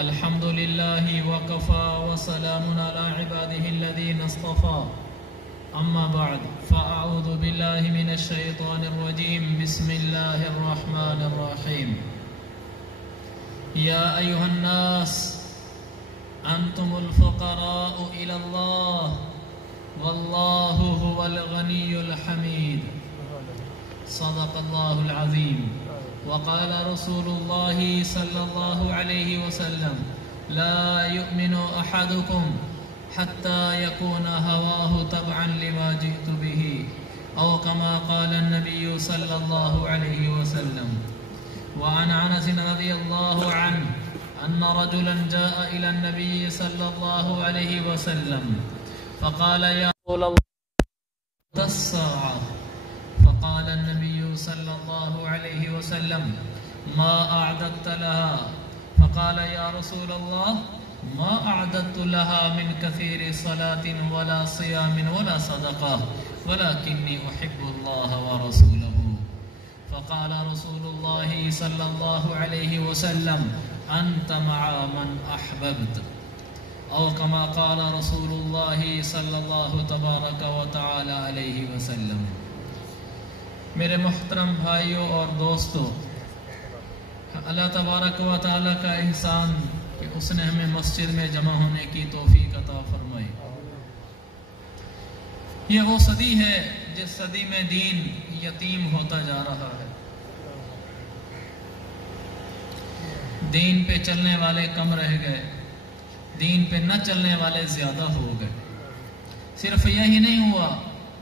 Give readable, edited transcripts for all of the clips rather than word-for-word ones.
الحمد لله وكفى وسلام على عباده الذين اصطفى أما بعد فأعوذ بالله من الشيطان الرجيم بسم الله الرحمن الرحيم يا أيها الناس أنتم الفقراء إلى الله والله هو الغني الحميد صدق الله العظيم وقال رسول الله صلى الله عليه وسلم لا يؤمن أحدكم حتى يكون هواه تبعا لما جئت به أو كما قال النبي صلى الله عليه وسلم. وعن أنس رضي الله عنه أن رجلا جاء إلى النبي صلى الله عليه وسلم فقال يا رسول الله متى الساعة؟ فقال النبي صلى الله عليه وسلم ما أعددت لها؟ فقال يا رسول الله ما أعددت لها من كثير صلاة ولا صيام ولا صدقة ولكني أحب الله ورسوله. فقال رسول الله صلى الله عليه وسلم أنت مع من أحببت أو كما قال رسول الله صلى الله تبارك وتعالى عليه وسلم. میرے محترم بھائیوں اور دوستوں، اللہ تبارک و تعالیٰ کا احسان کہ اس نے ہمیں مسجد میں جمع ہونے کی توفیق عطا فرمائی. یہ وہ صدی ہے جس صدی میں دین یتیم ہوتا جا رہا ہے. دین پہ چلنے والے کم رہ گئے، دین پہ نہ چلنے والے زیادہ ہو گئے. صرف یہی نہیں ہوا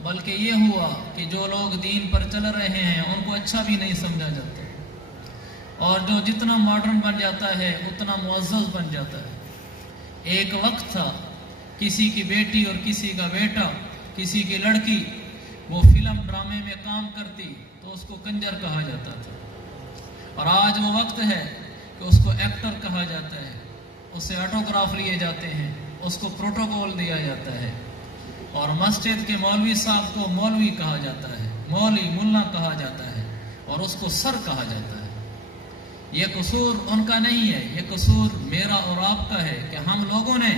بلکہ یہ ہوا کہ جو لوگ دین پر چل رہے ہیں ان کو اچھا بھی نہیں سمجھا جاتا، اور جو جتنا ماڈرن بن جاتا ہے اتنا معزز بن جاتا ہے. ایک وقت تھا کسی کی بیٹی اور کسی کا بیٹا، کسی کی لڑکی وہ فلم ڈرامے میں کام کرتی تو اس کو کنجر کہا جاتا تھا، اور آج وہ وقت ہے کہ اس کو ایکٹر کہا جاتا ہے، اس سے آٹوگراف لیے جاتے ہیں، اس کو پروٹوکول دیا جاتا ہے، اور مسجد کے مولوی صاحب کو مولوی کہا جاتا ہے، مولوی ملا کہا جاتا ہے، اور اس کو سر کہا جاتا ہے. یہ قصور ان کا نہیں ہے، یہ قصور میرا اور آپ کا ہے کہ ہم لوگوں نے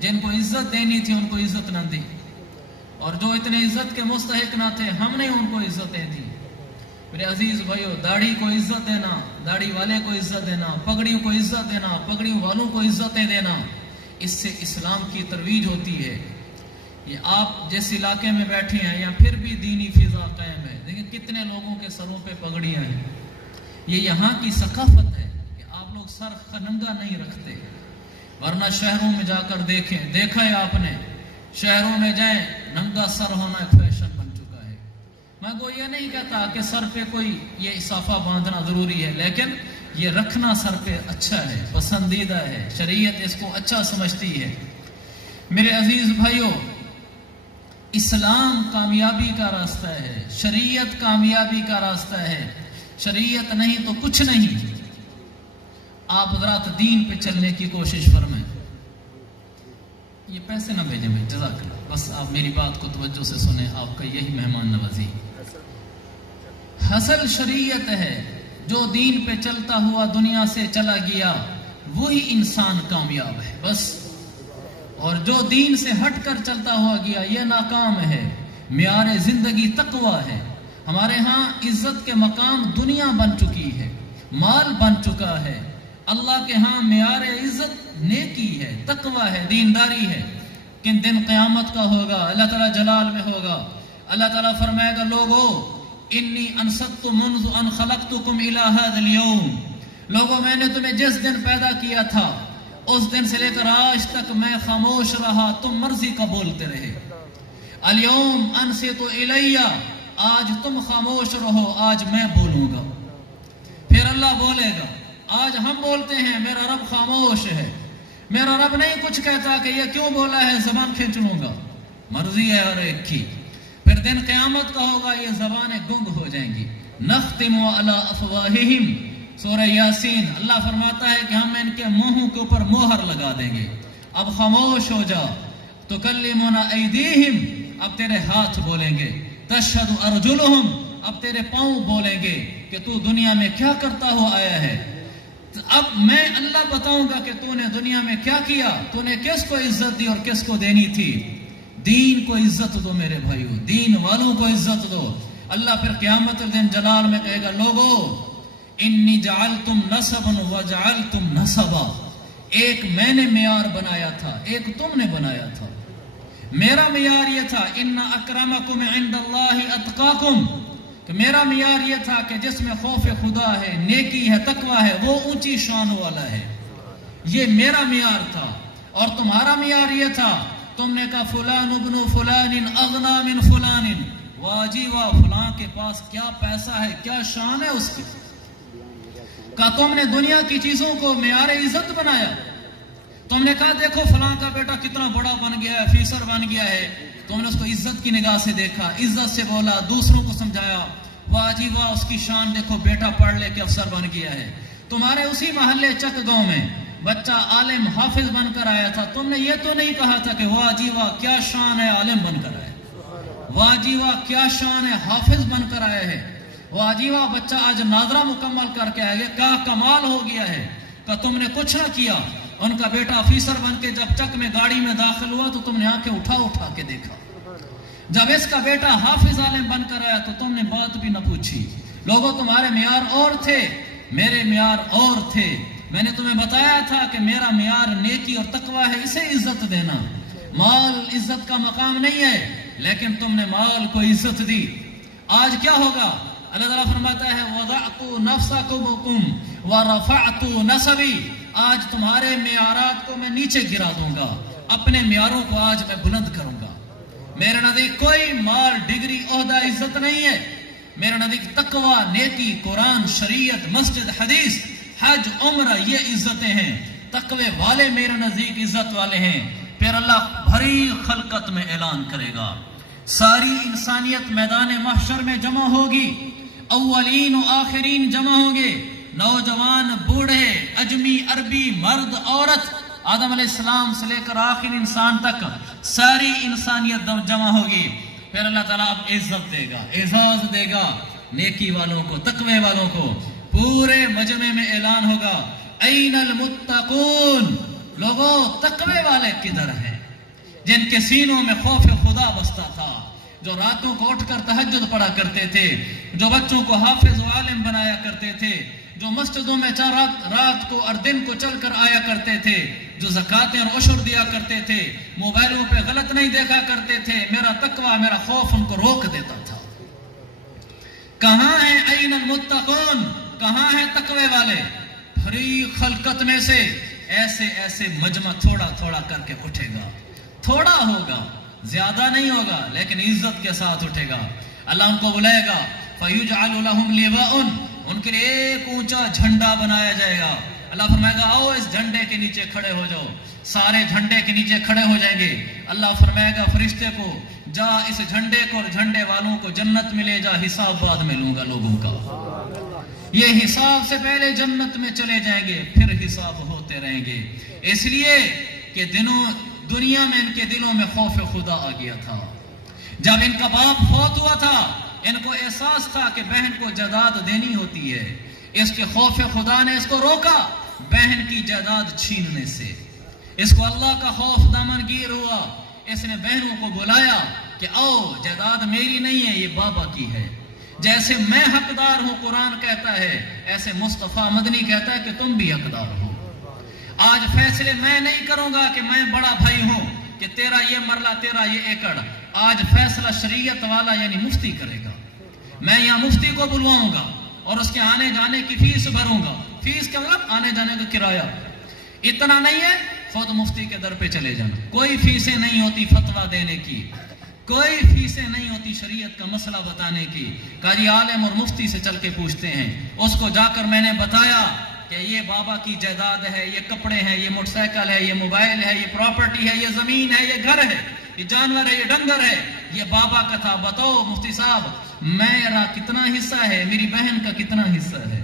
جن کو عزت دینی تھی ان کو عزت نہ دی، اور جو اتنے عزت کے مستحق نہ تھے ہم نے ان کو عزتیں دی. میرے عزیز بھائیو، داڑھی کو عزت دینا، داڑھی والے کو عزت دینا، پگڑیوں کو عزت دینا، پگڑیوں والوں کو عزتیں دینا، اس سے اسلام کی ترویج ہوتی ہے. یہ آپ جس علاقے میں بیٹھے ہیں یا پھر بھی دینی فضا قائم ہے. دیکھیں کتنے لوگوں کے سروں پہ پگڑیاں ہیں. یہ یہاں کی ثقافت ہے کہ آپ لوگ سر ننگا نہیں رکھتے، ورنہ شہروں میں جا کر دیکھیں، دیکھا ہے آپ نے، شہروں میں جائیں ننگا سر ہونا ایک فیشن بن چکا ہے. میں کو یہ نہیں کہتا کہ سر پہ کوئی یہ صافہ باندھنا ضروری ہے، لیکن یہ رکھنا سر پہ اچھا ہے، پسندیدہ ہے، شریعت اس کو اچھا سمجھتی ہے. میرے عزیز بھائیوں، اسلام کامیابی کا راستہ ہے، شریعت کامیابی کا راستہ ہے. شریعت نہیں تو کچھ نہیں. آپ حضرات دین پہ چلنے کی کوشش فرمائیں. یہ پیسے نہ بھیجیں بھائی، جزاک اللہ، بس آپ میری بات کو توجہ سے سنیں، آپ کا یہی مہمان نوازی. حاصل شریعت ہے، جو دین پہ چلتا ہوا دنیا سے چلا گیا وہی انسان کامیاب ہے بس، اور جو دین سے ہٹ کر چلتا ہوا گیا یہ ناکام ہے. معیار زندگی تقوی ہے. ہمارے ہاں عزت کے مقام دنیا بن چکی ہے، مال بن چکا ہے. اللہ کے ہاں معیار عزت نیکی ہے، تقوی ہے، دینداری ہے. کن دن قیامت کا ہوگا، اللہ تعالیٰ جلال میں ہوگا. اللہ تعالیٰ فرمائے گا لوگو انی انصت منذ ان خلقتکم الی ھذا اليوم، لوگو میں نے تمہیں جس دن پیدا کیا تھا اس دن سے لے کر آج تک میں خاموش رہا، تم مرضی کا بولتے رہے. الیوم انصت الی، آج تم خاموش رہو، آج میں بولوں گا. پھر اللہ بولے گا. آج ہم بولتے ہیں میرا رب خاموش ہے، میرا رب نہیں کچھ کہتا کہ یہ کیوں بولا ہے، زبان کھینچ لوں گا. مرضی ہے ہر ایک کی. پھر دن قیامت کا ہوگا، یہ زبانیں گنگ ہو جائیں گی. نختم علی افواہہم، سورہ یاسین. اللہ فرماتا ہے کہ ہم ان کے منہوں کے اوپر مہر لگا دیں گے. اب خاموش ہو جا. تکلمنا ایدیہم، اب تیرے ہاتھ بولیں گے. تشہد ارجلہم، اب تیرے پاؤں بولیں گے کہ تو دنیا میں کیا کرتا ہو آیا ہے. اب میں اللہ بتاؤں گا کہ تو نے دنیا میں کیا کیا، تو نے کس کو عزت دی اور کس کو دینی تھی۔ دین کو عزت دو میرے بھائیو، دین والوں کو عزت دو۔ اللہ پھر قیامت الدین جلال میں کہے گا لوگو انی جعلتم نسبا وجعلتم نسبا، ایک میں نے معیار بنایا تھا، ایک تم نے بنایا تھا۔ میرا معیار یہ تھا ان اکرمکم عند اللہ اتقاکم، کہ میرا معیار یہ تھا کہ جس میں خوف خدا ہے، نیکی ہے، تقوی ہے، وہ اونچی شان والا ہے، یہ میرا معیار تھا۔ اور تمہارا معیار یہ تھا، تم نے کہا فلان ابن فلان اغنا من فلان، واہ جی واہ فلاں کے پاس کیا پیسہ ہے، کیا شان ہے اس کی۔ کہا تم نے دنیا کی چیزوں کو معیار عزت بنایا، تم نے کہا دیکھو فلاں کا بیٹا کتنا بڑا بن گیا ہے، افسر بن گیا ہے، تم نے اس کو عزت کی نگاہ سے دیکھا، عزت سے بولا، دوسروں کو سمجھایا، واہ جی واہ اس کی شان دیکھو، بیٹا پڑھ لے کے افسر بن گیا ہے۔ تمہارے اسی محلے چک گاؤں میں بچہ عالم حافظ بن کر آیا تھا، تم نے یہ تو نہیں کہا تھا کہ واہ جی واہ کیا شان ہے عالم بن کر آیا، واہ جی واہ کیا شان ہے حافظ بن کر آیا ہے، واہ جی واہ بچہ آج ناظرہ مکمل کر کے آیا، کیا کمال ہو گیا ہے۔ کہ تم نے کچھ نہ کیا، ان کا بیٹا افسر بن کے جب چک میں گاڑی میں داخل ہوا تو تم نے آنکھیں اٹھا اٹھا کے دیکھا، جب اس کا بیٹا حافظ عالم بن کر آیا تو تم نے بات بھی نہ پوچھی۔ لوگوں تمہارے معیار اور تھے، میرے معیار اور تھے۔ میں نے تمہیں بتایا تھا کہ میرا معیار نیکی اور تقوی ہے، اسے عزت دینا۔ مال عزت کا مقام نہیں ہے، لیکن تم نے مال کو عزت دی۔ آج کیا ہوگا؟ اللہ تعالیٰ فرماتا ہے وَضَعْتُ نَفْسَكُمْ وَرَفَعْتُ نَسَبِي، آج تمہارے معیارات کو میں نیچے گرا دوں گا، اپنے معیاروں کو آج میں بلند کروں گا۔ میرے نزدیک کوئی مال، ڈگری، عہدہ عزت نہیں ہے، میرے نزدیک تقوی، نیکی، قرآن، شریعت، مسجد، حدیث، حج، عمرہ، یہ عزتیں ہیں۔ تقوی والے میرے نزدیک عزت والے ہیں۔ پھر اللہ بھری خلقت میں اعلان کرے گا، ساری انسانیت میدان محشر میں جمع ہوگی، اولین و آخرین جمع ہوں گے، نوجوان، بوڑھے، اجمی، عربی، مرد، عورت، آدم علیہ السلام سے لے کر آخر انسان تک ساری انسانیت جمع ہوگی۔ پھر اللہ تعالیٰ اب عزت دے گا، اعزاز دے گا نیکی والوں کو، تقوی والوں کو۔ پورے مجمع میں اعلان ہوگا این المتقون، لوگوں تقوی والے کدھر ہیں، جن کے سینوں میں خوف خدا بستا تھا، جو راتوں کو اٹھ کر تہجد پڑھا کرتے تھے، جو بچوں کو حافظ و عالم بنایا کرتے تھے، جو مسجدوں میں رات کو اور دن کو چل کر آیا کرتے تھے، جو زکاتیں اور عشر دیا کرتے تھے، موبائلوں پہ غلط نہیں دیکھا کرتے تھے، میرا تقوی، میرا خوف ان کو روک دیتا تھا۔ کہاں ہیں این المتقون، کہاں ہیں تقوی والے؟ بھری خلقت میں سے ایسے ایسے مجمع تھوڑا تھوڑا کر کے اٹھے گا، تھوڑا ہوگا، زیادہ نہیں ہوگا، لیکن عزت کے ساتھ اٹھے گا۔ اللہ ان کو بلائے گا فَيُجْعَلُ لَهُمْ لِوَاءٌ، ان کے لیے ایک اونچا جھنڈا بنایا جائے گا۔ اللہ فرمائے گا آؤ اس جھنڈے کے نیچے کھڑے ہو جاؤ، سارے جھنڈے کے نیچے کھڑے ہو جائیں گے۔ اللہ فرمائے گا فرشتے کو جا اس جھنڈے کو اور جھنڈے والوں کو جنت میں لے جا، حساب بعد میں لوں گا لوگوں کا۔ یہ حساب سے پہلے جنت میں چلے جائیں گے، پھر حساب ہوتے رہیں گے، اس لیے کہ دنیا میں ان کے دلوں میں خوف خدا آ گیا تھا۔ جب ان کا باپ فوت ہوا تھا، ان کو احساس تھا کہ بہن کو جائیداد دینی ہوتی ہے، اس کے خوف خدا نے اس کو روکا بہن کی جائیداد چھیننے سے۔ اس کو اللہ کا خوف دامن گیر ہوا، اس نے بہنوں کو بلایا کہ آؤ جائیداد میری نہیں ہے، یہ بابا کی ہے، جیسے میں حقدار ہوں قرآن کہتا ہے، ایسے مصطفیٰ مدنی کہتا ہے کہ تم بھی حقدار ہو۔ آج فیصلے میں نہیں کروں گا کہ میں بڑا بھائی ہوں کہ تیرا یہ مرلہ تیرا یہ ایکڑ، آج فیصلہ شریعت والا یعنی مفتی کرے گا۔ میں یہاں مفتی کو بلواؤں گا اور اس کے آنے جانے کی فیس بھروں گا۔ فیس کا مطلب آنے جانے کا کرایہ، اتنا نہیں ہے خود مفتی کے در پہ چلے جانا، کوئی فیسیں نہیں ہوتی فتویٰ دینے کی، کوئی فیسیں نہیں ہوتی شریعت کا مسئلہ بتانے کی۔ قاضی عالم اور مفتی سے چل کے پوچھتے ہیں، اس کو جا کر میں نے بتایا کہ یہ بابا کی جائیداد ہے، یہ کپڑے ہیں، یہ موٹر سائیکل ہے، یہ موبائل ہے، یہ پراپرٹی ہے، یہ زمین ہے، یہ گھر ہے، یہ جانور ہے، یہ ڈنگر ہے، یہ بابا کا تھا۔ بتاؤ مفتی صاحب میرا کتنا حصہ ہے، میری بہن کا کتنا حصہ ہے؟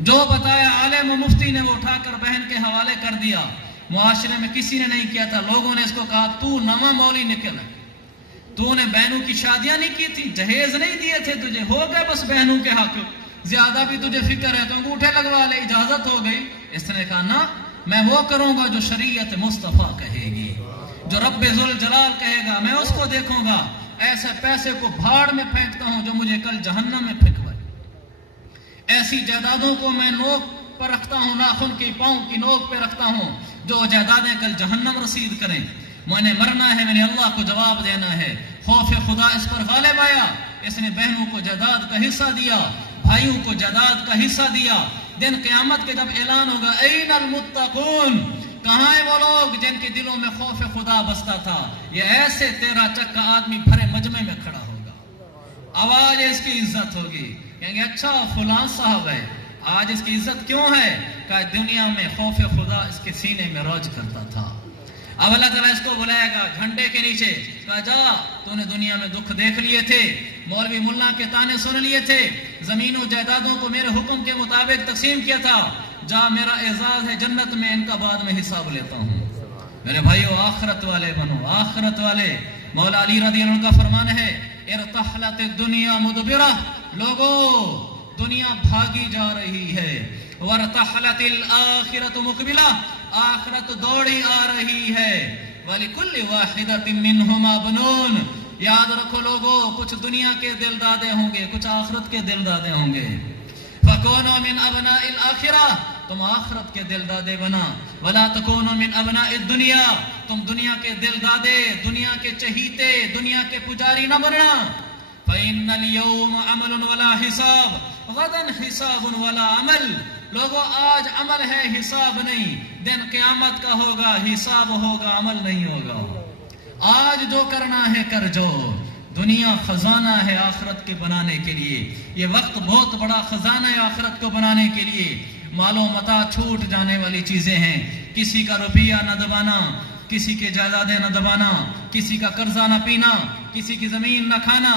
جو بتایا عالم و مفتی نے وہ اٹھا کر بہن کے حوالے کر دیا۔ معاشرے میں کسی نے نہیں کیا تھا، لوگوں نے اس کو کہا تو نواں مولی نکل ہے، تو نے بہنوں کی شادیاں نہیں کی تھی، جہیز نہیں دیے تھے تجھے، ہو گئے بس بہنوں کے حق، زیادہ بھی تجھے فکر ہے تو انگوٹھے لگوا لے، اجازت ہو گئی۔ اس نے کہا نا، میں وہ کروں گا جو شریعت مصطفیٰ کہے گی، جو رب ذوالجلال کہے گا میں اس کو دیکھوں گا۔ ایسے پیسے کو بھاڑ میں پھینکتا ہوں جو مجھے کل جہنم میں پھینکوائے، ایسی جائیدادوں کو میں نوک پر رکھتا ہوں، ناخن کی پاؤں کی نوک پہ رکھتا ہوں جو جائیدادیں کل جہنم رسید کریں۔ میں نے مرنا ہے، میں نے اللہ کو جواب دینا ہے۔ خوف خدا اس پر غالب آیا، اس نے بہنوں کو جائیداد کا حصہ دیا، بھائیوں کو جائیداد کا حصہ دیا۔ دن قیامت کے جب اعلان ہوگا این المتقون، کہاں ہیں وہ لوگ جن کے دلوں میں خوف خدا بستا تھا، یہ ایسے 13 چکا آدمی بھرے مجمع میں کھڑا ہوگا، آواز اس کی عزت ہوگی، کہیں گے اچھا فلاں صاحب ہے، آج اس کی عزت کیوں ہے؟ کہ دنیا میں خوف خدا اس کے سینے میں راج کرتا تھا۔ اب اللہ تعالیٰ اس کو بلائے گا جھنڈے کے نیچے، کہا جا تو نے دنیا میں دکھ دیکھ لیے تھے، مولوی ملا کے تانے سن لیے تھے، زمین و جائیدادوں کو میرے حکم کے مطابق تقسیم کیا تھا، جا میرا اعزاز ہے جنت میں، ان کا بعد میں حساب لیتا ہوں۔ میرے بھائیو آخرت والے بنو، آخرت والے۔ مولا علی رضی اللہ عنہ کا فرمان ہے ارتحلت الدنیا مدبرہ، لوگو دنیا بھاگی جا رہی ہے، ورتحلت الآخرت مقبلہ، آخرت دوڑی آ رہی ہے، وَلِكُلِّ وَاحِدَةٍ مِّنْهُمَا بَنُونَ، یاد رکھو لوگو کچھ دنیا کے دل دادے ہوں گے، کچھ آخرت کے دل دادے ہوں گے۔ فَكُونُوا مِنْ أَبْنَاءِ الْآخِرَةِ، تم آخرت کے دل دادے بنا، وَلَا تَكُونُوا مِنْ أَبْنَاءِ الدُّنْيَا، تم دنیا کے دل دادے، دنیا کے چہیتے، دنیا کے پجاری نہ بننا۔ فَإِنَّ الْيَوْمَ عَمَلٌ وَلَا حِسَابٌ غَدًا حِسَابٌ وَلَا عَمَلٌ، لوگو آج عمل ہے حساب نہیں، دن قیامت کا ہوگا، حساب ہوگا عمل نہیں ہوگا۔ آج جو کرنا ہے کر جو، دنیا خزانہ ہے آخرت کے بنانے کے لیے، یہ وقت بہت بڑا خزانہ ہے آخرت کو بنانے کے لیے۔ مال و متاع چھوٹ جانے والی چیزیں ہیں، کسی کا روپیہ نہ دبانا، کسی کے جائیدادیں نہ دبانا، کسی کا قرضہ نہ پینا، کسی کی زمین نہ کھانا۔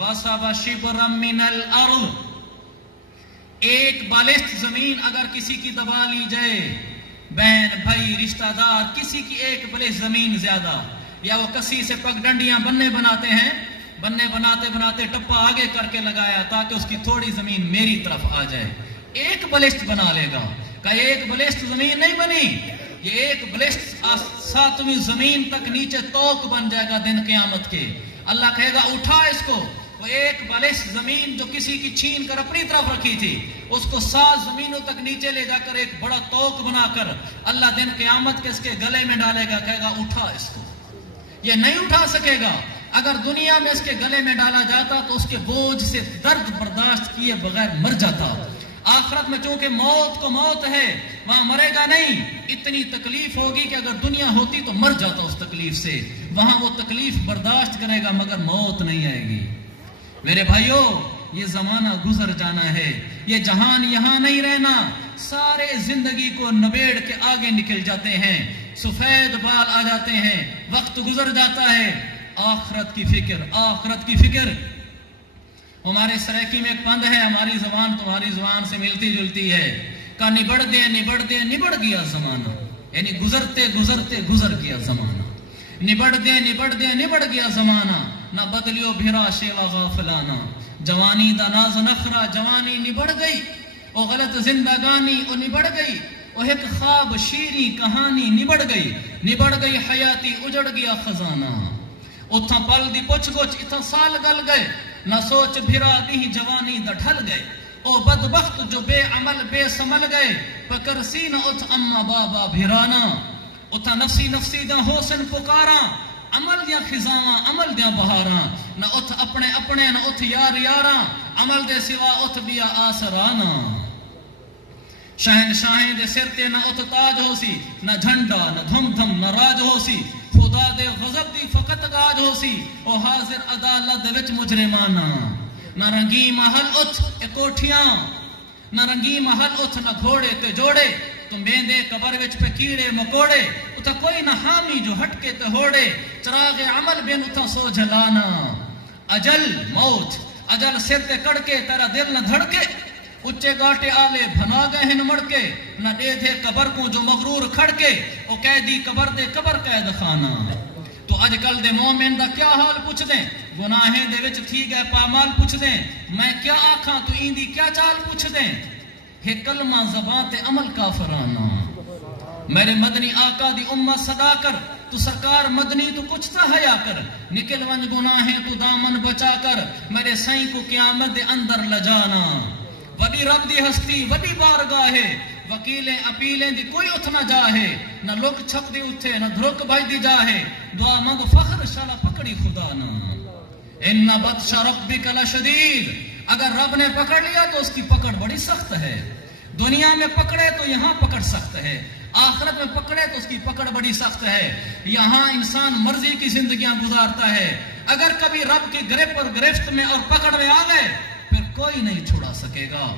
وَصَبَ شِبْرًا مِّنَ الْأَرْضِ، ایک بالشت زمین اگر کسی کی دبا لی جائے، بہن بھائی رشتہ دار، کسی کی ایک بالشت زمین زیادہ، یا وہ کسی سے پگ ڈنڈیاں بننے بناتے ہیں، بننے بناتے بناتے ٹپا آگے کر کے لگایا تاکہ اس کی تھوڑی زمین میری طرف آ جائے، ایک بالشت بنا لے گا، کہ ایک بالشت زمین نہیں بنی، یہ ایک بالشت 7ویں زمین تک نیچے توق بن جائے گا دن قیامت کے۔ اللہ کہے گا اٹھا اس کو، وہ ایک بالشت زمین جو کسی کی چھین کر اپنی طرف رکھی تھی، اس کو 7 زمینوں تک نیچے لے جا کر ایک بڑا توق بنا کر اللہ دن قیامت کے اس کے گلے میں ڈالے گا، کہے گا اٹھا اس کو۔ یہ نہیں اٹھا سکے گا، اگر دنیا میں اس کے گلے میں ڈالا جاتا تو اس کے بوجھ سے درد برداشت کیے بغیر مر جاتا۔ آخرت میں چونکہ موت کو موت ہے، وہاں مرے گا نہیں، اتنی تکلیف ہوگی کہ اگر دنیا ہوتی تو مر جاتا اس تکلیف سے، وہاں وہ تکلیف برداشت کرے گا مگر موت نہیں آئے گی۔ میرے بھائیو یہ زمانہ گزر جانا ہے، یہ جہان یہاں نہیں رہنا، سارے زندگی کو نبیڑ کے آگے نکل جاتے ہیں، سفید بال آ جاتے ہیں، وقت گزر جاتا ہے۔ آخرت کی فکر، آخرت کی فکر۔ ہمارے سریکی میں ایک پند ہے، ہماری زبان تمہاری زبان سے ملتی جلتی ہے، کہ نبڑ دے نبڑ دے نبڑ گیا زمانہ، یعنی گزرتے گزرتے گزر گیا زمانہ، نبڑ دے نبڑ دے نبڑ گیا زمانہ، نہ بدلیو بھرا شیوا غافلانہ، جوانی دا ناز نخرا جوانی نبڑ گئی، او غلط زندگانی او نبڑ گئی، او ایک خواب شیریں کہانی نبڑ گئی حیاتی اجڑ گیا خزانہ، اتھا پل دی پچھ گوچ اتھا سال گل گئے، نہ سوچ بھرا بھی جوانی دا ڈھل گئے، او بدبخت جو بے عمل بے سمل گئے، پکر سی نہ اتھ اما بابا بھرانا، اتھا نفسی نفسی دا حسن پکارا، عمل دیا خزاں عمل دیا بہاراں، نہ اتھ اپنے اپنے نہ اتھ یار یاراں، عمل دے سوا اتھ بیا آسرانا، شہنشاہیں دے سر تے نہ اتھ تاج ہو سی، نہ جھنڈا نہ دھم دھم نہ راج ہو سی، خدا دے غضب دی فقط گاج ہو سی، او حاضر عدالت دے وچ مجرمانہ، نہ رنگی محل اتھ اکوٹھیاں، نہ رنگی محل اتھ نہ گھوڑے تے جوڑے، تم بیندے قبر وچ پہ کیڑے مکوڑے، اتھا کوئی نہ حامی جو ہٹ کے تے ہوڑے، چراغ عمل بین اتھا سو جلانا، اجل موت، اجل سر تے کڑ کے تیرا دل نہ دھڑکے، اچے گاٹے آلے بھنا گئے ہیں مڑ کے، نہ دے دے قبر کو جو مغرور کھڑ کے، او قیدی قبر دے قبر قید خانہ، تو تو اج کل دے مومن دا کیا حال پوچھ دیں، گناہیں دے وچ تھی گئے پامال پوچھ دیں، میں کیا آکھاں تو ایندی کیا چال پوچھ دیں، ہے کلمہ زبان تے عمل کافرانہ۔ میرے مدنی آقا دی امت صدا کر، تو سرکار مدنی تو کچھ تا حیا کر، نکل ونج گناہیں تو دامن بچا کر، میرے سائیں کو قیامت دے اندر لجانا۔ وڈی رب دی ہستی وڈی بارگاہ ہے، وکیلیں اپیلیں دی کوئی اتھ نہ جاہے، نہ لوک چھپ دی اتھے نہ دھرک بج دی جاہے، دعا منگ فخر شالا پکڑی خدا نا۔ ان بطش ربک لشدید، اگر رب نے پکڑ لیا تو اس کی پکڑ بڑی سخت ہے۔ دنیا میں پکڑے تو یہاں پکڑ سخت ہے، آخرت میں پکڑے تو اس کی پکڑ بڑی سخت ہے۔ یہاں انسان مرضی کی زندگیاں گزارتا ہے، اگر کبھی رب کی گرفت اور گرفت میں اور پکڑ میں آ گئے پھر کوئی نہیں چھڑا سکے گا۔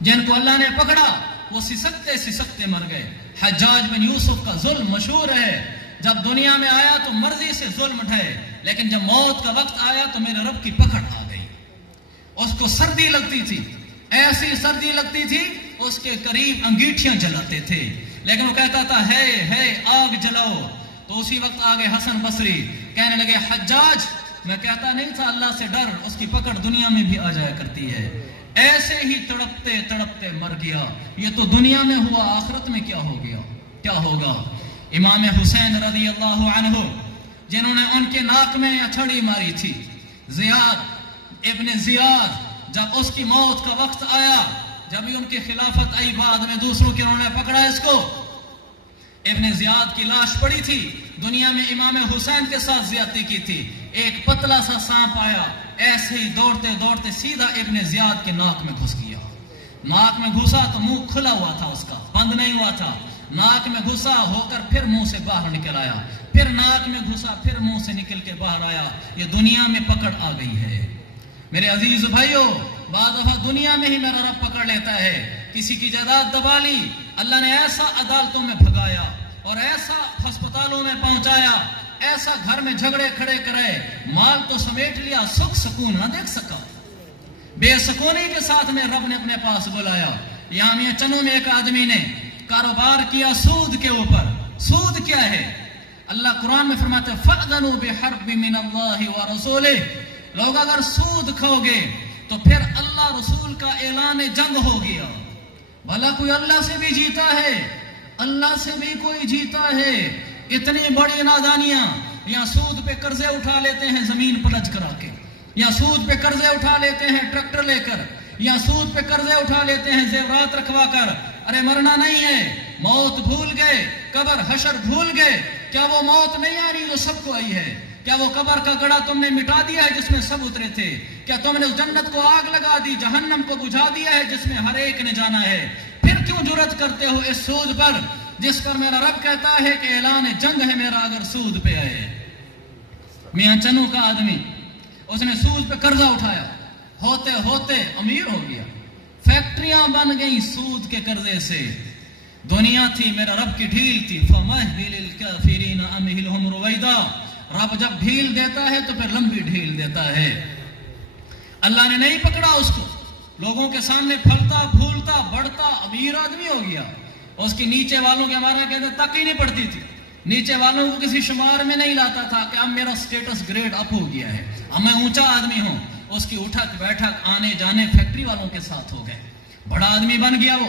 جن کو اللہ نے پکڑا وہ سسکتے سسکتے مر گئے۔ حجاج بن یوسف کا ظلم مشہور ہے، جب دنیا میں آیا تو مرضی سے ظلم ڈھائے، لیکن جب موت کا وقت آیا تو میرے رب کی پکڑ آ گئی۔ اس کو سردی لگتی تھی، ایسی سردی لگتی تھی اس کے قریب انگیٹھیاں جلاتے تھے، لیکن وہ کہتا تھا ہے آگ جلاؤ۔ تو اسی وقت آگے حسن بصری کہنے لگے حجاج میں کہتا نہیں تھا اللہ سے ڈر، اس کی پکڑ دنیا میں بھی آ جایا کرتی ہے۔ ایسے ہی تڑپتے تڑپتے مر گیا۔ یہ تو دنیا میں ہوا، آخرت میں کیا ہو گیا، کیا ہوگا؟ امام حسین رضی اللہ عنہ جنہوں نے ان کے ناک میں چھڑی ماری تھی، زیاد ابن زیاد، جب اس کی موت کا وقت آیا، جب ہی ان کی خلافت آئی، بعد میں دوسروں کے انہوں نے پکڑا اس کو، ابن زیاد کی لاش پڑی تھی۔ دنیا میں امام حسین کے ساتھ زیادتی کی تھی، ایک پتلا سا سانپ آیا، ایسے ہی دوڑتے دوڑتے سیدھا ابن زیاد کے ناک میں گھس گیا۔ ناک میں گھسا تو منہ کھلا ہوا تھا، اس کا بند نہیں ہوا تھا، ناک میں گھسا ہو کر پھر منہ سے باہر نکل آیا، پھر ناک میں گھسا پھر منہ سے نکل کے باہر آیا۔ یہ دنیا میں پکڑ آ گئی ہے میرے عزیز بھائیوں۔ بعض دفعہ دنیا میں ہی میرا رب پکڑ لیتا ہے، کسی کی جائیداد دبا لی، اللہ نے ایسا عدالتوں میں بھگایا اور ایسا ہسپتالوں میں پہنچایا، ایسا گھر میں جھگڑے کھڑے کرے، مال تو سمیٹ لیا، سکھ سکون نہ دیکھ سکا، بے سکونی کے ساتھ میں رب نے اپنے پاس بلایا۔ یہاں میاں چنوں میں ایک آدمی نے کاروبار کیا سود کے اوپر۔ سود کیا ہے؟ اللہ قرآن میں فرماتا ہے فَأْذَنُوا بِحَرْبٍ مِّنَ اللَّهِ وَرَسُولِهِ، لوگ اگر سود کھاؤ گے تو پھر اللہ رسول کا اعلان جنگ ہو گیا۔ بھلا کوئی اللہ سے بھی جیتا ہے؟ اللہ سے بھی کوئی جیتا ہے؟ اتنی بڑی نادانیاں۔ یا سود پہ قرضے اٹھا لیتے ہیں زمین پلج کرا کے، یا سود پہ قرضے اٹھا لیتے ہیں ٹریکٹر لے کر، یا سود پہ قرضے اٹھا لیتے ہیں زیورات رکھوا کر۔ ارے مرنا نہیں ہے، موت بھول گئے، قبر حشر بھول گئے، کیا وہ موت نہیں آ رہی جو سب کو آئی ہے؟ کیا وہ قبر کا گڑھا تم نے مٹا دیا ہے جس میں سب اترے تھے؟ کیا تم نے اس جنت کو آگ لگا دی، جہنم کو بجھا دیا ہے جس میں ہر ایک نے جانا ہے؟ پھر کیوں جرأت کرتے ہو اس سود پر جس پر میرا رب کہتا ہے کہ اعلان جنگ ہے میرا اگر سود پہ آئے؟ میاں چنوں کا آدمی، اس نے سود پہ قرضہ اٹھایا، ہوتے ہوتے امیر ہو گیا، فیکٹریاں بن گئیں سود کے قرضے سے۔ دنیا تھی میرا رب کی ڈھیل تھی، فَمَهِّلِ الْكَافِرِينَ أَمْهِلْهُمْ رُوَيْدًا، رب جب ڈھیل دیتا ہے تو پھر لمبی ڈھیل دیتا ہے۔ اللہ نے نہیں پکڑا اس کو، لوگوں کے سامنے پھلتا پھولتا بڑھتا امیر آدمی ہو گیا، اس کی نیچے والوں کے ہمارا کہتے تک ہی نہیں پڑتی تھی، نیچے والوں کو کسی شمار میں نہیں لاتا تھا کہ اب میرا سٹیٹس گریڈ اپ ہو گیا ہے، اب میں اونچا آدمی ہوں۔ اس کی اٹھک بیٹھک آنے جانے فیکٹری والوں کے ساتھ ہو گئے، بڑا آدمی بن گیا وہ۔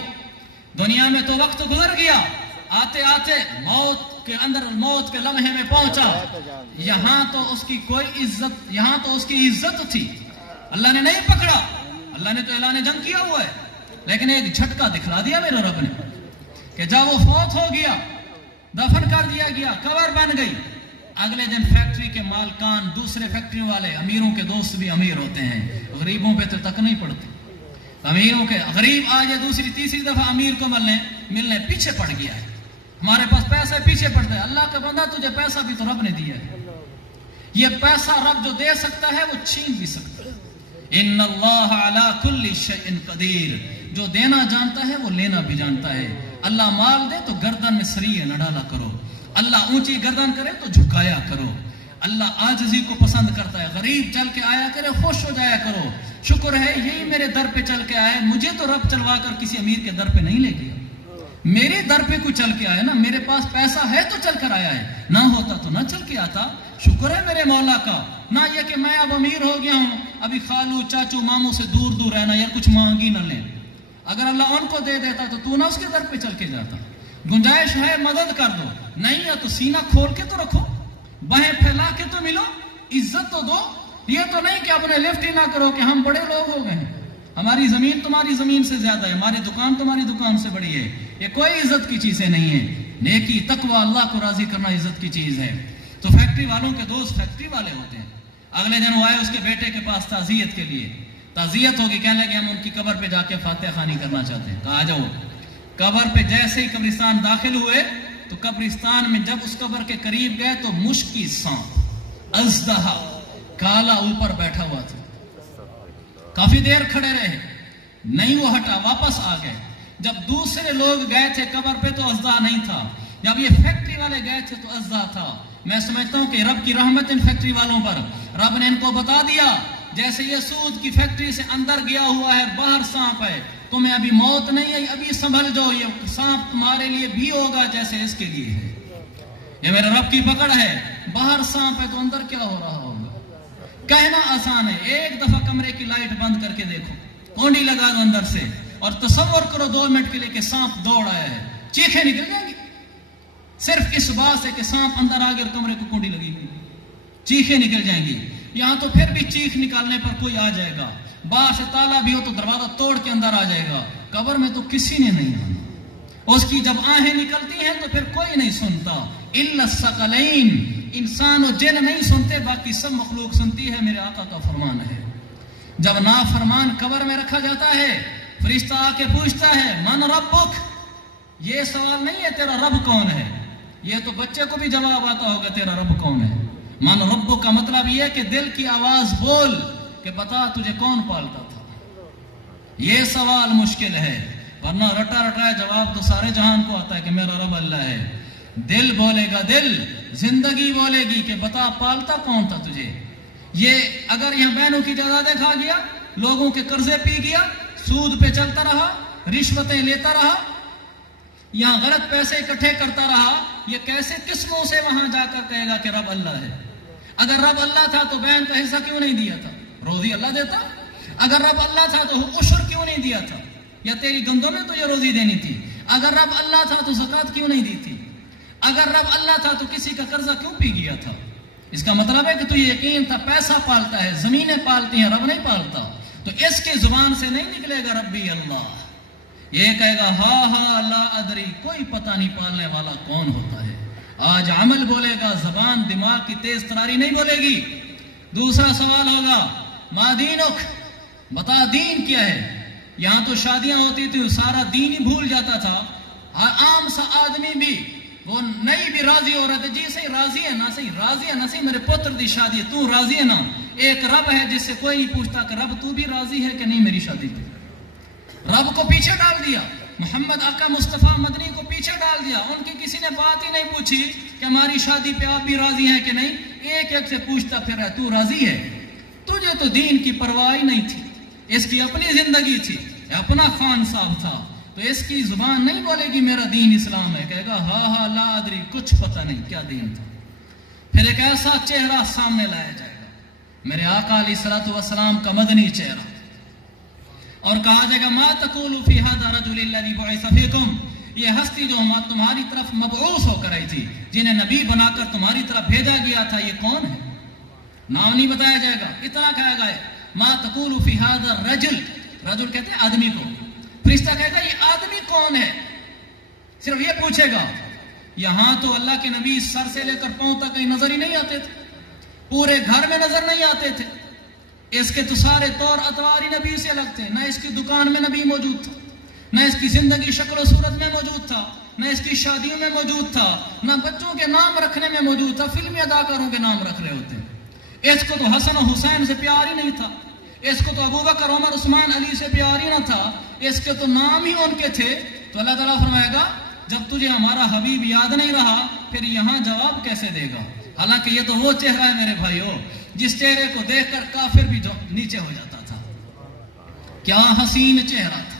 دنیا میں تو وقت گزر گیا، آتے آتے موت کے اندر موت کے لمحے میں پہنچا، یہاں تو اس کی کوئی عزت، یہاں تو اس کی عزت تھی، اللہ نے نہیں پکڑا، اللہ نے تو اعلان جنگ کیا ہوا ہے، لیکن ایک جھٹکا دکھلا دیا میرے رب نے کہ جب وہ فوت ہو گیا، دفن کر دیا گیا، قبر بن گئی، اگلے دن فیکٹری کے مالکان، دوسرے فیکٹری والے، امیروں کے دوست بھی امیر ہوتے ہیں، غریبوں پہ تو تک نہیں پڑتے، امیروں کے غریب آج دوسری تیسری دفعہ امیر کو ملنے پیچھے پڑ گیا ہے، ہمارے پاس پیسے پیچھے پڑتے ہیں۔ اللہ کا بندہ تجھے پیسہ بھی تو رب نے دیا ہے، یہ پیسہ رب جو دے سکتا ہے وہ چھین بھی سکتا ہے۔ ان اللہ علی کل شیء قدیر، جو دینا جانتا ہے وہ لینا بھی جانتا ہے۔ اللہ مال دے تو گردن میں سریے نہ ڈالا کرو، اللہ اونچی گردن کرے تو جھکایا کرو، اللہ عاجزی کو پسند کرتا ہے، غریب چل کے آیا کرے خوش ہو جایا کرو، شکر ہے یہی میرے در پہ چل کے آئے، مجھے تو رب چلوا کر کسی امیر کے در پہ نہیں لے گیا۔ میرے در پہ کوئی چل کے آیا نا, میرے پاس پیسہ ہے تو چل کر آیا ہے, نہ ہوتا تو نہ چل کے آتا. شکر ہے میرے مولا کا. نہ یہ کہ میں اب امیر ہو گیا ہوں, ابھی خالو چاچو ماموں سے دور دور رہنا, یا کچھ مانگی نہ لیں. اگر اللہ ان کو دے دیتا تو نہ اس کے در پہ چل کے جاتا. گنجائش ہے مدد کر دو, نہیں ہے تو سینہ کھول کے تو رکھو, باہیں پھیلا کے تو ملو, عزت تو دو. یہ تو نہیں کہ اپنے لفٹ ہی نہ کرو کہ ہم بڑے لوگ ہو گئے ہیں, ہماری زمین تمہاری زمین سے زیادہ ہے, ہماری دکان تمہاری دکان سے بڑی ہے. یہ کوئی عزت کی چیزیں نہیں ہیں. نیکی تقوی اللہ کو راضی کرنا عزت کی چیز ہے. تو فیکٹری والوں کے دوست فیکٹری والے ہوتے ہیں. اگلے دن وہ آئے اس کے بیٹے کے پاس تعزیت کے لیے, تعزیت ہوگی, کہنے لگے ہم ان کی قبر پہ جا کے فاتحہ خوانی کرنا چاہتے ہیں. کہا آ جاؤ. قبر پہ جیسے ہی قبرستان داخل ہوئے تو قبرستان میں جب اس قبر کے قریب گئے تو مشکی سانپ اژدہا کالا اوپر بیٹھا ہوا تھا. کافی دیر کھڑے رہے, نہیں وہ ہٹا, واپس آ گئے. جب دوسرے لوگ گئے تھے قبر پہ تو اژدہا نہیں تھا, جب یہ فیکٹری والے گئے تھے تو اژدہا تھا. میں سمجھتا ہوں کہ رب کی رحمت ان فیکٹری والوں پر, رب نے ان کو بتا دیا جیسے یہ سود کی فیکٹری سے اندر گیا ہوا ہے, باہر سانپ ہے, تمہیں ابھی موت نہیں ہے, ابھی سنبھل جاؤ, یہ سانپ تمہارے لیے بھی ہوگا جیسے اس کے لیے ہے. یہ میرے رب کی پکڑ ہے. باہر سانپ ہے تو اندر کیا ہو رہا ہوگا. کہنا آسان ہے, ایک دفعہ کمرے کی لائٹ بند کر کے دیکھو, کونڈی لگا دو اندر سے, اور تصور کرو 2 منٹ کے لیے کہ سانپ دوڑ آیا ہے, چیخیں نکل جائیں گی. صرف اس بات سے کہ سانپ اندر آ گیا, کمرے کو کونڈی لگی ہوئی, چیخیں نکل جائیں گی. یہاں تو پھر بھی چیخ نکالنے پر کوئی آ جائے گا, باہر سے تالا بھی ہو تو دروازہ توڑ کے اندر آ جائے گا. قبر میں تو کسی نے نہیں آنا. اس کی جب آہیں نکلتی ہیں تو پھر کوئی نہیں سنتا. الا الثقلین, انسان و جن نہیں سنتے, باقی سب مخلوق سنتی ہے. میرے آقا کا فرمان ہے. جب نافرمان قبر میں رکھا جاتا ہے, فرشتہ آ کے پوچھتا ہے من ربک. یہ سوال نہیں ہے تیرا رب کون ہے, یہ تو بچے کو بھی جواب آتا ہوگا تیرا رب کون ہے. من ربک کا مطلب یہ کہ دل کی آواز بول کہ بتا تجھے کون پالتا تھا. یہ سوال مشکل ہے, ورنہ رٹا رٹایا جواب تو سارے جہان کو آتا ہے کہ میرا رب اللہ ہے. دل بولے گا, دل زندگی بولے گی کہ بتا پالتا کون تھا تجھے. یہ اگر یہاں بہنوں کی جائیدادیں کھا گیا, لوگوں کے قرضے پی گیا, سود پہ چلتا رہا, رشوتیں لیتا رہا, یہاں غلط پیسے اکٹھے کرتا رہا, یہ کیسے کس منہ سے وہاں جا کر کہے گا کہ رب اللہ ہے. اگر رب اللہ تھا تو بہن کا حصہ کیوں نہیں دیا تھا, روزی اللہ دیتا. اگر رب اللہ تھا تو عشر کیوں نہیں دیا تھا, یا تیری گندوں میں تو یہ روزی دینی تھی. اگر رب اللہ تھا تو زکوٰۃ کیوں نہیں دی تھی. اگر رب اللہ تھا تو کسی کا قرضہ کیوں پی گیا تھا. اس کا مطلب ہے کہ تو یہ یقین تھا پیسہ پالتا ہے, زمینیں پالتی ہیں, رب نہیں پالتا. تو اس کی زبان سے نہیں نکلے گا ربی اللہ, یہ کہے گا ہاں لا ادری, کوئی پتہ نہیں پالنے والا کون ہوتا ہے. آج عمل بولے گا, زبان دماغ کی تیز تراری نہیں بولے گی. دوسرا سوال ہوگا ما دینک, بتا دین کیا ہے. یہاں تو شادیاں ہوتی تھی, سارا دین ہی بھول جاتا تھا. عام سا آدمی بھی, وہ نہیں بھی راضی ہو رہا تھا, جی صحیح راضی ہے نا, صحیح راضی ہے نا, صحیح میرے پتر دی شادی ہے, تو راضی ہے نا. ایک رب ہے جس سے کوئی نہیں پوچھتا کہ رب تو بھی راضی ہے کہ نہیں میری شادی پہ. رب کو پیچھے ڈال دیا, محمد آقا مصطفیٰ مدنی کو پیچھے ڈال دیا. ان کی کسی نے بات ہی نہیں پوچھی کہ ہماری شادی پہ آپ بھی راضی ہیں کہ نہیں. ایک ایک سے پوچھتا پھر ہے تو راضی ہے. تجھے تو دین کی پرواہ نہیں تھی, اس کی اپنی زندگی تھی, اپنا خان صاحب تھا. تو اس کی زبان نہیں بولے گی میرا دین اسلام ہے, کہے گا ہاں لا ادری, کچھ پتہ نہیں کیا دین تھا. پھر ایک ایسا چہرہ سامنے لایا جائے گا, میرے آقا علیہ الصلوۃ والسلام کا مدنی چہرہ, اور کہا جائے گا ما تقول فی ھذا الرجل الذی بعث فیکم, یہ ہستی جو تمہاری طرف مبعوث ہو کر آئی تھی, جنہیں نبی بنا کر تمہاری طرف بھیجا گیا تھا, یہ کون ہے. نام نہیں بتایا جائے گا, اتنا کہا گیا ما تقول فی ھذا الرجل, رجل کہتے ہیں آدمی کو. فرشتہ کہے گا یہ آدمی کون ہے, صرف یہ پوچھے گا. یہاں تو اللہ کے نبی سر سے لے کر پاؤں تک کہیں نظر ہی نہیں آتے تھے, پورے گھر میں نظر نہیں آتے تھے. اس کے تو سارے طور اطوار ہی نبی سے الگ تھے, نہ اس کی دکان میں نبی موجود تھا, نہ اس کی زندگی شکل و صورت میں موجود تھا, نہ اس کی شادیوں میں موجود تھا, نہ بچوں کے نام رکھنے میں موجود تھا. فلمی اداکاروں کے نام رکھ رہے ہوتے. اس کو تو حسن و حسین سے پیار ہی نہیں تھا, اس کو تو ابوبکر عمر عثمان علی سے پیار ہی نہ تھا, اس کے تو نام ہی ان کے تھے. تو اللہ تعالیٰ فرمائے گا جب تجھے ہمارا حبیب یاد نہیں رہا پھر یہاں جواب کیسے دے گا. حالانکہ یہ تو وہ چہرہ ہے میرے بھائیو جس چہرے کو دیکھ کر کافر بھی نیچے ہو جاتا تھا. کیا حسین چہرہ تھا,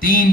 3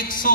100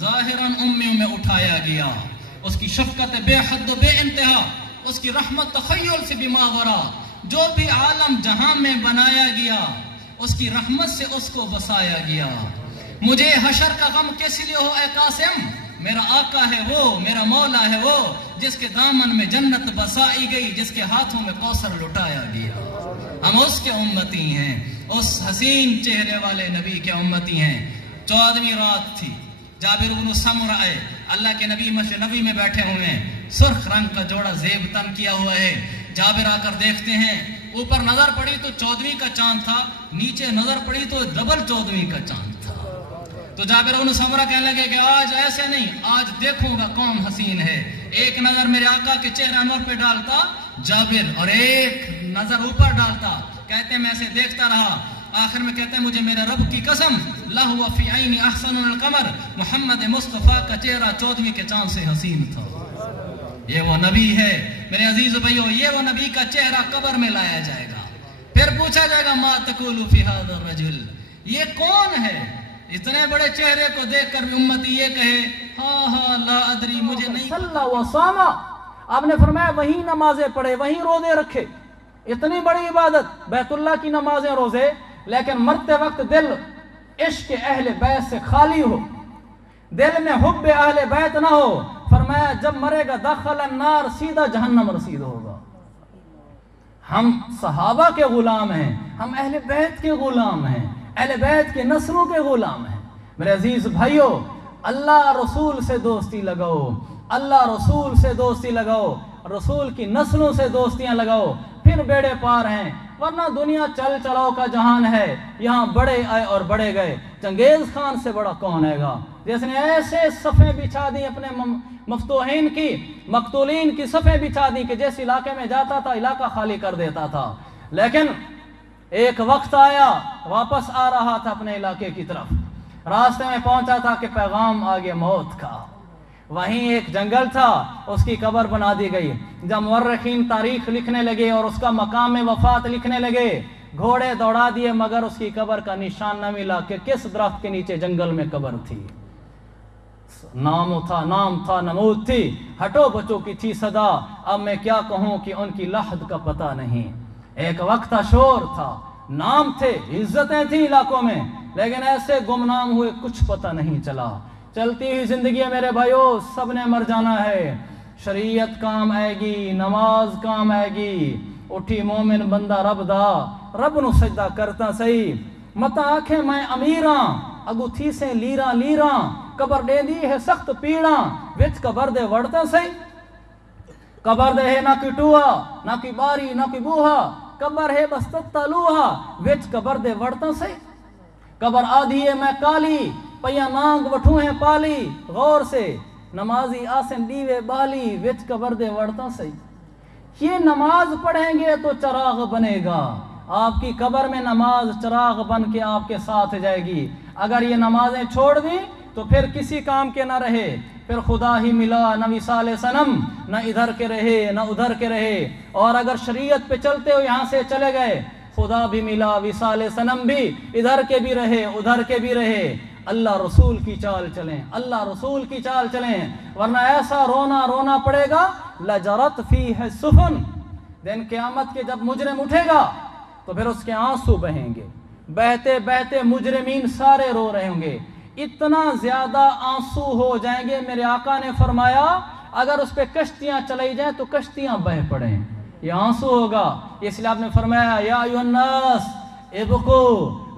ظاہراً امیوں میں اٹھایا گیا، اس کی شفقت بے حد و بے انتہا، اس کی رحمت تخیل سے بھی ماورا، جو بھی عالم جہاں میں بنایا گیا اس کی رحمت سے اس کو بسایا گیا۔ مجھے حشر کا غم کس لیے ہو اے قاسم، میرا آقا ہے وہ، میرا مولا ہے وہ، جس کے دامن میں جنت بسائی گئی، جس کے ہاتھوں میں کوثر لٹایا گیا۔ ہم اس کے امتی ہیں، اس حسین چہرے والے نبی کے امتی ہیں۔ 14ویں رات تھی، جابر بن سمرہ آئے، اللہ کے نبی مسجد نبی میں بیٹھے ہوئے ہیں، سرخ رنگ کا جوڑا زیب تن کیا ہوا ہے۔ جابر آ کر دیکھتے ہیں، اوپر نظر پڑی تو 14ویں کا چاند تھا، نیچے نظر پڑی تو ڈبل 14ویں کا چاند تھا۔ تو جابر بن سمرہ کہنے لگے کہ آج ایسے نہیں، آج دیکھوں گا کون حسین ہے۔ ایک نظر میرے آقا کے چہرے انور پہ ڈالتا جابر، اور ایک نظر اوپر ڈالتا۔ کہتے ہیں میں اسے دیکھتا رہا، آخر میں کہتے ہیں مجھے میرے رب کی قسم، لہو فی عینی احسن القمر، محمد مصطفیٰ کا چہرہ 14ویں کے چاند سے حسین تھا۔ یہ وہ نبی ہے میرے عزیز بھائیو، یہ وہ نبی کا چہرہ قبر میں لایا جائے گا، پھر پوچھا جائے گا ما تقول فی ھذا الرجل، یہ کون ہے؟ اتنے بڑے چہرے کو دیکھ کر امتی یہ کہے ہاں ہاں لا ادری، مجھے نہیں۔ صلی اللہ وسلم، آپ نے فرمایا وہیں نمازیں پڑھے، وہیں روزے رکھے، اتنی بڑی عبادت، بیت اللہ کی نمازیں روزے، لیکن مرتے وقت دل عشق اہل بیت سے خالی ہو، دل میں حب اہل بیت نہ ہو۔ فرمایا جب مرے گا دخل النار، سیدھا جہنم رسید ہوگا۔ ہم صحابہ کے غلام ہیں، ہم اہل بیت کے غلام ہیں، اہل بیت کے نسلوں کے غلام ہیں۔ میرے عزیز بھائیو، اللہ رسول سے دوستی لگاؤ، اللہ رسول سے دوستی لگاؤ، رسول کی نسلوں سے دوستیاں لگاؤ، پھر بیڑے پار ہیں۔ ورنہ دنیا چل چلاؤ کا جہان ہے، یہاں بڑے آئے اور بڑے گئے۔ چنگیز خان سے بڑا کون ہے گا، جس نے ایسے صفیں بچھا دی اپنے مفتوحین کی، مقتولین کی صفیں بچھا دی کہ جس علاقے میں جاتا تھا علاقہ خالی کر دیتا تھا۔ لیکن ایک وقت آیا، واپس آ رہا تھا اپنے علاقے کی طرف، راستے میں پہنچا تھا کہ پیغام آگے موت کا۔ وہیں ایک جنگل تھا، اس کی قبر بنا دی گئی۔ جب مورخین تاریخ لکھنے لگے اور اس کا مقام وفات لکھنے لگے، گھوڑے دوڑا دیے مگر اس کی قبر کا نشان نہ ملا کہ کس درخت کے نیچے جنگل میں قبر تھی۔ نام تھا نمود تھی، ہٹو بچوں کی تھی صدا، اب میں کیا کہوں کہ ان کی لحد کا پتہ نہیں۔ ایک وقت تھا، شور تھا، نام تھے، عزتیں تھیں علاقوں میں، لیکن ایسے گمنام ہوئے کچھ پتہ نہیں چلا۔ چلتی ہوئی زندگی ہے میرے بھائیو، سب نے مر جانا ہے، شریعت کام آئے گی، نماز کام آئے گی، اٹھی مومن بندہ رب دا، رب نو سجدہ کرتا صحیح، متا آنکھیں میں امیراں، اگو تھی سے لیراں لیراں، قبر دے دی ہے سخت پیڑاں، وچ قبر دے وڑتا صحیح، قبر دے ہے نہ کوئی ٹوہا، نہ کوئی باری، نہ کوئی بوہا، قبر ہے بس تتا لوہا، وچ قبر دے وڑتا صحیح، قبر آدھی ہے میں کالی، پیا نانگ وٹھوں ہیں پالی، غور سے نمازی آسن دیوے بالی، وچ قبر دے وڑتا صحیح۔ یہ نماز پڑھیں گے تو چراغ بنے گا، آپ کی قبر میں نماز چراغ بن کے آپ کے ساتھ جائے گی۔ اگر یہ نمازیں چھوڑ دی تو پھر کسی کام کے نہ رہے، پھر خدا ہی ملا نہ وصال صنم، نہ ادھر کے رہے نہ ادھر کے رہے۔ اور اگر شریعت پہ چلتے ہو یہاں سے چلے گئے، خدا بھی ملا وصال صنم بھی، ادھر کے بھی رہے ادھر کے بھی رہے۔ اللہ رسول کی چال چلیں، اللہ رسول کی چال چلیں، ورنہ ایسا رونا پڑے گا لجرت فیہ السفن، دن قیامت کے جب مجرم اٹھے گا تو پھر اس کے آنسو بہیں گے، بہتے بہتے مجرمین سارے رو رہے ہوں گے، اتنا زیادہ آنسو ہو جائیں گے۔ میرے آقا نے فرمایا اگر اس پہ کشتیاں چلائی جائیں تو کشتیاں بہہ پڑیں، یہ آنسو ہوگا۔ اس لیے آپ نے فرمایا یا ایھا الناس ابکو،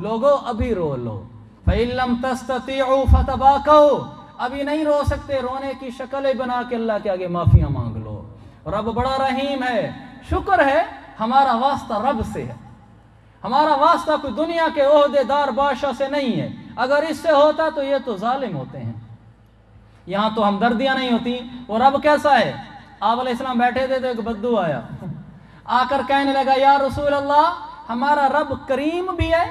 لوگو ابھی رو لو، فَإِن لَمْ تَسْتَطِيعُوا فَتَبَاكَوْا، ابھی نہیں رو سکتے، رونے کی شکلیں بنا کے اللہ کے آگے معافیاں مانگ لو۔ رب بڑا رحیم ہے، شکر ہے ہمارا واسطہ رب سے ہے، ہمارا واسطہ کوئی دنیا کے عہدے دار بادشاہ سے نہیں ہے، اگر اس سے ہوتا تو یہ تو ظالم ہوتے ہیں، یہاں تو ہمدردیاں نہیں ہوتی۔ وہ رب کیسا ہے؟ آپ علیہ السلام بیٹھے تھے تو ایک بدو آیا، آ کر کہنے لگا یا رسول اللہ ہمارا رب کریم بھی ہے،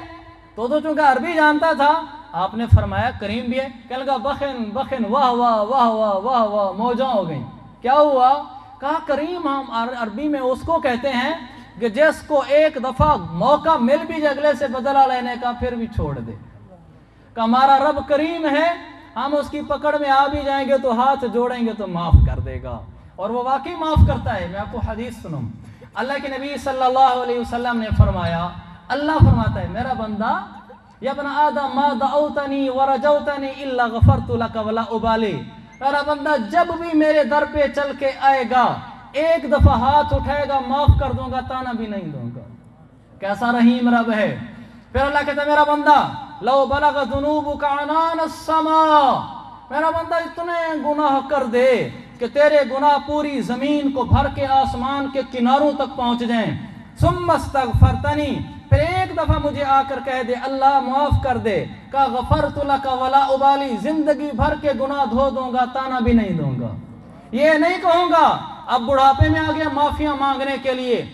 تو چونکہ عربی جانتا تھا، آپ نے فرمایا کریم بھی ہے، کہنے لگا بخن بخن واہ واہ واہ واہ واہ واہ، موجاں ہو گئیں۔ کیا ہوا؟ کہا کریم ہم عربی میں اس کو کہتے ہیں کہ جس کو ایک دفعہ موقع مل بھی اگلے سے بدلہ لینے کا پھر بھی چھوڑ دے۔ کہ ہمارا رب کریم ہے، ہم اس کی پکڑ میں آ بھی جائیں گے تو ہاتھ جوڑیں گے تو معاف کر دے گا، اور وہ واقعی معاف کرتا ہے۔ میں آپ کو حدیث سنوں، اللہ کے نبی صلی اللہ علیہ وسلم نے فرمایا، اللہ فرماتا ہے میرا بندہ، یا ابن آدم ما دعوتنی ورجوتنی الا غفرت لک ولا ابالی، میرا بندہ جب بھی میرے در پہ چل کے آئے گا، ایک دفعہ ہاتھ اٹھائے گا، معاف کر دوں گا، تانا بھی نہیں دوں گا۔ کیسا رحیم رب ہے۔ پھر اللہ کہتا ہے میرا بندہ لو بلغ ذنوبک عنان السماء، میرا بندہ اتنے گناہ کر دے کہ تیرے گناہ پوری زمین کو بھر کے آسمان کے کناروں تک پہنچ جائیں، ثم استغفرتنی، پھر ایک دفعہ مجھے آ کر کہہ دے اللہ معاف کر دے، کا غفرت لک ولا ابالی، زندگی بھر کے گناہ دھو دوں گا، تانا بھی نہیں دوں گا۔ یہ نہیں کہوں گا اب بڑھاپے میں آ گیا معافیاں مانگنے کے لیے،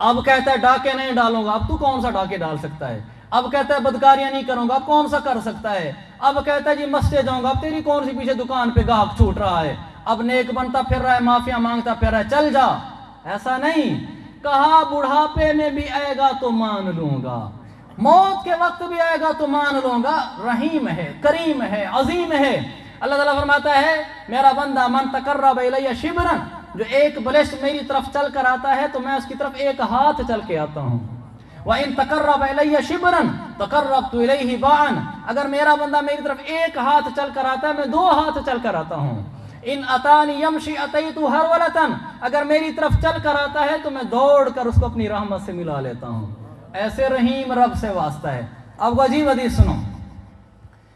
اب کہتا ہے ڈاکے نہیں ڈالوں گا، اب تو کون سا ڈاکے ڈال سکتا ہے، اب کہتا ہے بدکاریاں نہیں کروں گا، اب کون سا کر سکتا ہے، اب کہتا ہے جی مسجد جاؤں گا، اب تیری کون سی پیچھے دکان پہ گاہک چھوٹ رہا ہے، اب نیک بنتا پھر رہا ہے، معافیاں مانگتا پھر رہا ہے، چل جا۔ ایسا نہیں کہا، بڑھاپے میں بھی آئے گا تو مان لوں گا، موت کے وقت بھی آئے گا تو مان لوں گا، رحیم ہے، کریم ہے، عظیم ہے۔ اللہ تعالیٰ فرماتا ہے میرا بندہ من تقرب الی شبرا، جو ایک بلش میری طرف چل کر آتا ہے تو میں اس کی طرف ایک ہاتھ چل کے آتا ہوں۔ وَإِن تَقَرَّبَ إِلَيَّ شِبْرًا تَقَرَّبْتُ إِلَيْهِ بَاعًا، اگر میرا بندہ میری طرف ایک ہاتھ چل کر آتا ہے میں دو ہاتھ چل کر آتا ہوں۔ ان اتانی یمشی اتیت ہرولتن، اگر میری طرف چل کر آتا ہے تو میں دوڑ کر اس کو اپنی رحمت سے ملا لیتا ہوں۔ ایسے رحیم رب سے واسطہ ہے۔ آپ کو عجیب حدیث سنو،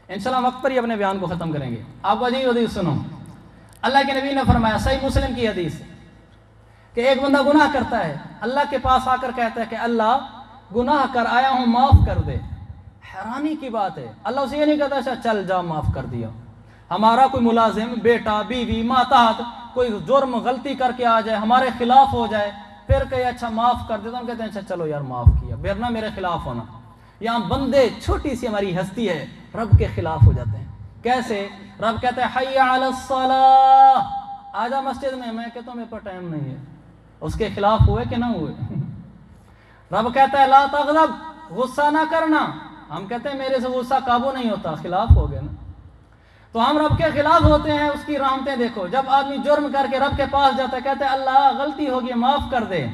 انشاءاللہ وقت پر ہی اپنے بیان کو ختم کریں گے۔ آپ کو عجیب حدیث سنو، اللہ کے نبی نے فرمایا، صحیح مسلم کی حدیث، کہ ایک بندہ گناہ کرتا ہے، اللہ کے پاس آ کر کہتا ہے کہ اللہ گناہ کر آیا ہوں معاف کر دے۔ حیرانی کی بات ہے، اللہ اسے یہ نہیں کہتا اچھا چل جا معاف کر دیا۔ ہمارا کوئی ملازم، بیٹا، بیوی، ماتحت کوئی جرم غلطی کر کے آ جائے، ہمارے خلاف ہو جائے، پھر کہے اچھا معاف کر دیتا ہوں، کہتے ہیں اچھا چلو یار معاف کیا، پھر نہ میرے خلاف ہونا۔ یہاں بندے، چھوٹی سی ہماری ہستی ہے، رب کے خلاف ہو جاتے ہیں۔ کیسے؟ رب کہتا ہے حی علی الصلاۃ، آجا مسجد میں کہتا ہوں میرے پر ٹائم نہیں ہے، اس کے خلاف ہوئے کہ نہ ہوئے؟ رب کہتا ہے لا تغضب، غصہ نہ کرنا، ہم کہتے ہیں میرے سے غصہ قابو نہیں ہوتا، خلاف ہو گئے نا۔ تو ہم رب کے خلاف ہوتے ہیں، اس کی رحمتیں دیکھو، جب آدمی جرم کر کے رب کے پاس جاتا ہے کہتا ہے اللہ غلطی ہوگی معاف کر دے،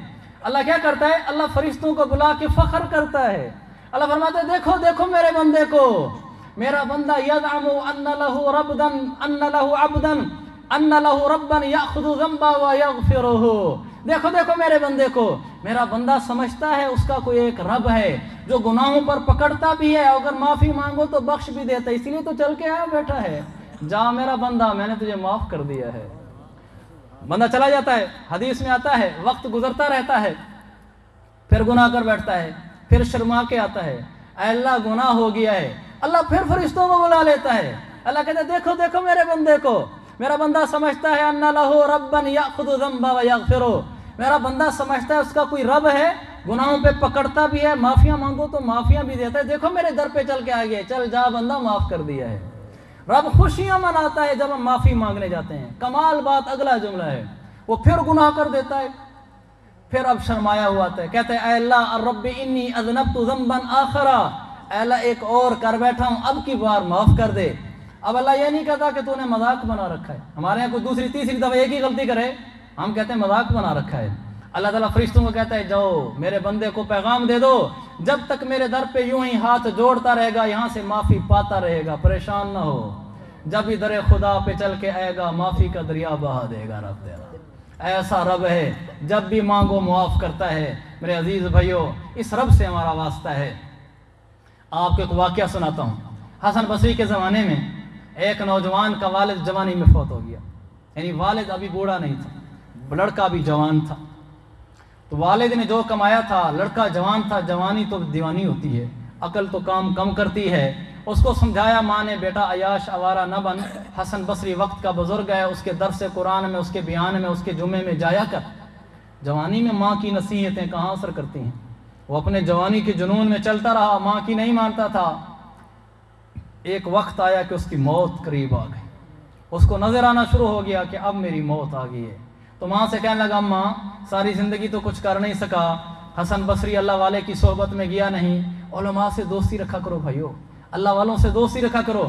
اللہ کیا کرتا ہے؟ اللہ فرشتوں کو بلا کے فخر کرتا ہے، اللہ فرماتا ہے دیکھو دیکھو میرے بندے کو، میرا بندہ یزعم ان له ربا یاخذ ذنبا ویغفرہ، دیکھو دیکھو میرے بندے کو، میرا بندہ سمجھتا ہے اس کا کوئی ایک رب ہے جو گناہوں پر پکڑتا بھی ہے، اگر معافی مانگو تو بخش بھی دیتا ہے، اسی لیے تو چل کے آیا بیٹھا ہے، جا میرا بندہ میں نے تجھے معاف کر دیا ہے۔ بندہ چلا جاتا ہے، حدیث میں آتا ہے وقت گزرتا رہتا ہے، پھر گناہ کر بیٹھتا ہے، پھر شرما کے آتا ہے، اے اللہ گناہ ہو گیا ہے، اللہ پھر فرشتوں کو بلا لیتا ہے، اللہ کہتا ہے دیکھو دیکھو میرے بندے کو، میرا بندہ سمجھتا ہے ان لہ ربا یاخذ ذنبا ویغفرہ، میرا بندہ سمجھتا ہے اس کا کوئی رب ہے، گناہوں پہ پکڑتا بھی ہے، معافیاں مانگو تو معافیاں بھی دیتا ہے، دیکھو میرے در پہ چل کے آ گیا، چل جا بندہ معاف کر دیا ہے۔ رب خوشیاں مناتا ہے جب ہم معافی مانگنے جاتے ہیں۔ کمال بات اگلا جملہ ہے، وہ پھر گناہ کر دیتا ہے، پھر اب شرمایا ہوا ہے، کہتا ہے اے اللہ الرب انی اذنبت ذنبا آخرا، اے اللہ ایک اور کر بیٹھا ہوں، اب کی بار معاف کر دے۔ اب اللہ یہ نہیں کہتا کہ تو نے مذاق بنا رکھا ہے، ہمارے یہاں کوئی دوسری تیسری دفعہ ایک ہی غلطی کرے ہم کہتے ہیں مذاق بنا رکھا ہے۔ اللہ تعالیٰ فرشتوں کو کہتا ہے جاؤ میرے بندے کو پیغام دے دو، جب تک میرے در پہ یوں ہی ہاتھ جوڑتا رہے گا یہاں سے معافی پاتا رہے گا، پریشان نہ ہو، جب ہی در خدا پہ چل کے آئے گا معافی کا دریا بہا دے گا رب تیرا۔ ایسا رب ہے جب بھی مانگو معاف کرتا ہے۔ میرے عزیز بھائیو، اس رب سے ہمارا واسطہ ہے۔ آپ کو ایک واقعہ سناتا ہوں۔ حسن بصری کے زمانے میں ایک نوجوان کا والد جوانی میں فوت ہو گیا، یعنی والد ابھی بوڑھا نہیں تھا، لڑکا بھی جوان تھا۔ تو والد نے جو کمایا تھا، لڑکا جوان تھا، جوانی تو دیوانی ہوتی ہے، عقل تو کام کم کرتی ہے، اس کو سمجھایا ماں نے بیٹا عیاش آوارہ نہ بن، حسن بصری وقت کا بزرگ ہے، اس کے درس قرآن میں، اس کے بیان میں، اس کے جمعے میں جایا کر۔ جوانی میں ماں کی نصیحتیں کہاں اثر کرتی ہیں؟ وہ اپنے جوانی کے جنون میں چلتا رہا، ماں کی نہیں مانتا تھا۔ ایک وقت آیا کہ اس کی موت قریب آ گئی، اس کو نظر آنا شروع ہو گیا کہ اب میری موت آ گئی ہے۔ تو ماں سے کہنے لگا ماں ساری زندگی تو کچھ کر نہیں سکا، حسن بصری اللہ والے کی صحبت میں گیا نہیں، علماء سے دوستی رکھا کرو بھائیو، اللہ والوں سے دوستی رکھا کرو۔